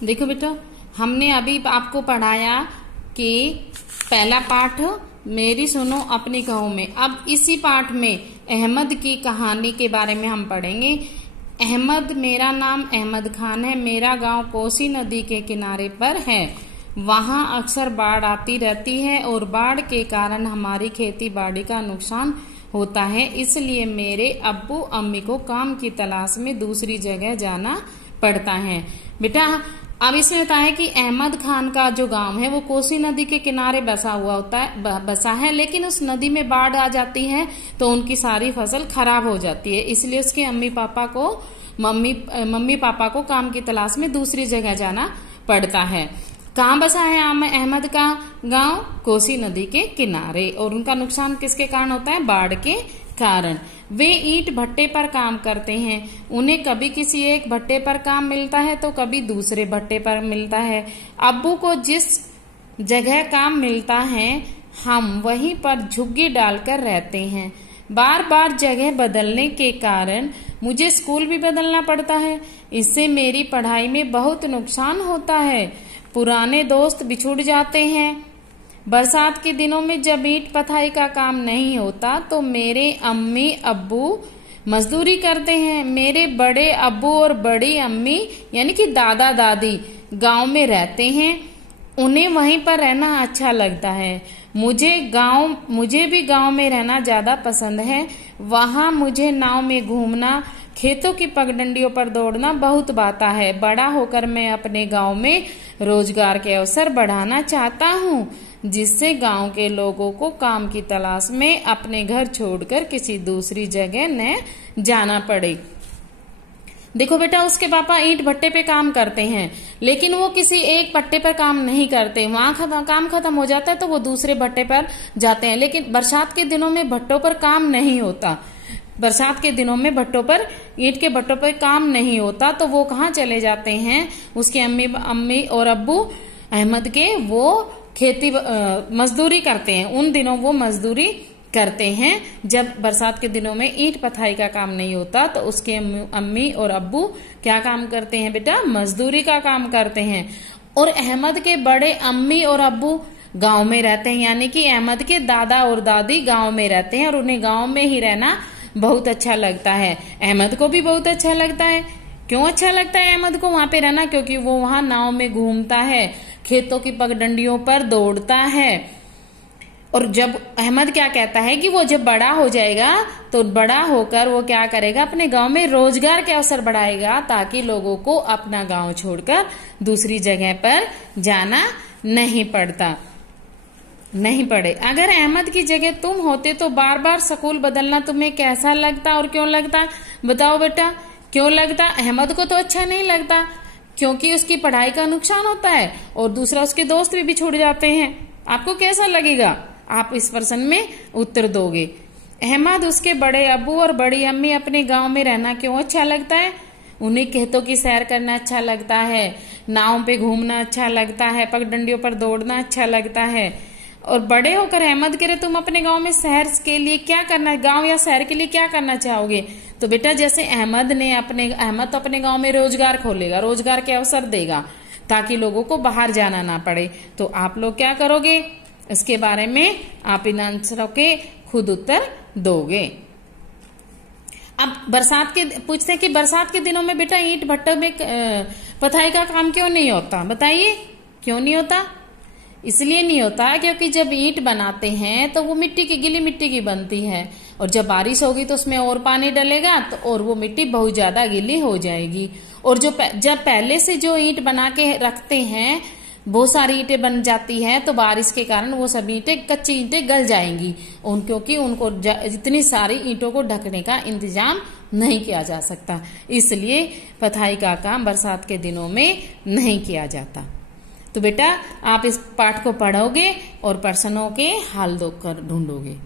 देखो बेटा, हमने अभी आपको पढ़ाया कि पहला पाठ मेरी सुनो अपनी कहो में। अब इसी पाठ में अहमद की कहानी के बारे में हम पढ़ेंगे। अहमद, मेरा नाम अहमद खान है। मेरा गांव कोसी नदी के किनारे पर है। वहां अक्सर बाढ़ आती रहती है और बाढ़ के कारण हमारी खेती बाड़ी का नुकसान होता है। इसलिए मेरे अब्बू अम्मी को काम की तलाश में दूसरी जगह जाना पड़ता है। बेटा, अब इसमें होता है कि अहमद खान का जो गांव है वो कोसी नदी के किनारे बसा है, लेकिन उस नदी में बाढ़ आ जाती है तो उनकी सारी फसल खराब हो जाती है। इसलिए उसके मम्मी पापा को काम की तलाश में दूसरी जगह जाना पड़ता है। कहाँ बसा है अहमद का गांव? कोसी नदी के किनारे। और उनका नुकसान किसके कारण होता है? बाढ़ के कारण। वे ईंट भट्टे पर काम करते हैं। उन्हें कभी किसी एक भट्टे पर काम मिलता है तो कभी दूसरे भट्टे पर मिलता है। अब्बू को जिस जगह काम मिलता है हम वहीं पर झुग्गी डालकर रहते हैं। बार बार जगह बदलने के कारण मुझे स्कूल भी बदलना पड़ता है। इससे मेरी पढ़ाई में बहुत नुकसान होता है। पुराने दोस्त बिछुड़ जाते हैं। बरसात के दिनों में जब ईंट पथाई का काम नहीं होता तो मेरे अम्मी अब्बू मजदूरी करते हैं। मेरे बड़े अब्बू और बड़ी अम्मी यानी कि दादा दादी गांव में रहते हैं। उन्हें वहीं पर रहना अच्छा लगता है। मुझे भी गांव में रहना ज्यादा पसंद है। वहां मुझे नाव में घूमना, खेतों की पगडंडियों पर दौड़ना बहुत भाता है। बड़ा होकर मैं अपने गांव में रोजगार के अवसर बढ़ाना चाहता हूं, जिससे गांव के लोगों को काम की तलाश में अपने घर छोड़कर किसी दूसरी जगह न जाना पड़े। देखो बेटा, उसके पापा ईंट भट्टे पे काम करते हैं, लेकिन वो किसी एक भट्टे पर काम नहीं करते। वहां काम खत्म हो जाता है तो वो दूसरे भट्टे पर जाते हैं। लेकिन बरसात के दिनों में भट्टों पर काम नहीं होता। बरसात के दिनों में ईंट के भट्टों पर काम नहीं होता तो वो कहाँ चले जाते हैं? उसके अम्मी और अब्बू अहमद के वो खेती मजदूरी करते हैं। उन दिनों वो मजदूरी करते हैं। जब बरसात के दिनों में ईंट पथाई का काम नहीं होता तो उसके अम्मी और अब्बू क्या काम करते हैं बेटा? मजदूरी का काम करते हैं। और अहमद के बड़े अम्मी और अब्बू गांव में रहते हैं, यानी कि अहमद के दादा और दादी गांव में रहते हैं और उन्हें गांव में ही रहना बहुत अच्छा लगता है। अहमद को भी बहुत अच्छा लगता है। क्यों अच्छा लगता है अहमद को वहां पे रहना? क्योंकि वो वहां नाव में घूमता है, खेतों की पगडंडियों पर दौड़ता है। और जब अहमद क्या कहता है कि वो जब बड़ा हो जाएगा तो बड़ा होकर वो क्या करेगा? अपने गांव में रोजगार के अवसर बढ़ाएगा, ताकि लोगों को अपना गांव छोड़कर दूसरी जगह पर जाना नहीं पड़े। अगर अहमद की जगह तुम होते तो बार बार स्कूल बदलना तुम्हें कैसा लगता और क्यों लगता? बताओ बेटा, क्यों लगता? अहमद को तो अच्छा नहीं लगता, क्योंकि उसकी पढ़ाई का नुकसान होता है और दूसरा उसके दोस्त भी छूट जाते हैं। आपको कैसा लगेगा? आप इस प्रश्न में उत्तर दोगे। अहमद, उसके बड़े अब्बू और बड़ी अम्मी अपने गांव में रहना क्यों अच्छा लगता है? उन्हें खेतों की सैर करना अच्छा लगता है, नाव पे घूमना अच्छा लगता है, पगडंडियों पर दौड़ना अच्छा लगता है। और बड़े होकर अहमद कह रहे तुम अपने गांव में शहर के लिए क्या करना, गांव या शहर के लिए क्या करना चाहोगे? तो बेटा, जैसे अहमद तो अपने गांव में रोजगार खोलेगा, रोजगार के अवसर देगा ताकि लोगों को बाहर जाना ना पड़े। तो आप लोग क्या करोगे? इसके बारे में आप इन आंसरों के खुद उत्तर दोगे। अब पूछते हैं कि बरसात के दिनों में बेटा ईंट भट्टे में पथाई का काम क्यों नहीं होता? बताइए, क्यों नहीं होता? इसलिए नहीं होता क्योंकि जब ईंट बनाते हैं तो वो गीली मिट्टी की बनती है, और जब बारिश होगी तो उसमें और पानी डलेगा तो और वो मिट्टी बहुत ज्यादा गीली हो जाएगी। और जब पहले से जो ईंट बना के रखते हैं, बहुत सारी ईंटें बन जाती हैं, तो बारिश के कारण वो सभी कच्ची ईंटें गल जाएंगी, क्योंकि उनको इतनी सारी ईंटों को ढकने का इंतजाम नहीं किया जा सकता। इसलिए पथाई का काम बरसात के दिनों में नहीं किया जाता। तो बेटा, आप इस पाठ को पढ़ोगे और प्रश्नों के हल ढूंढोगे।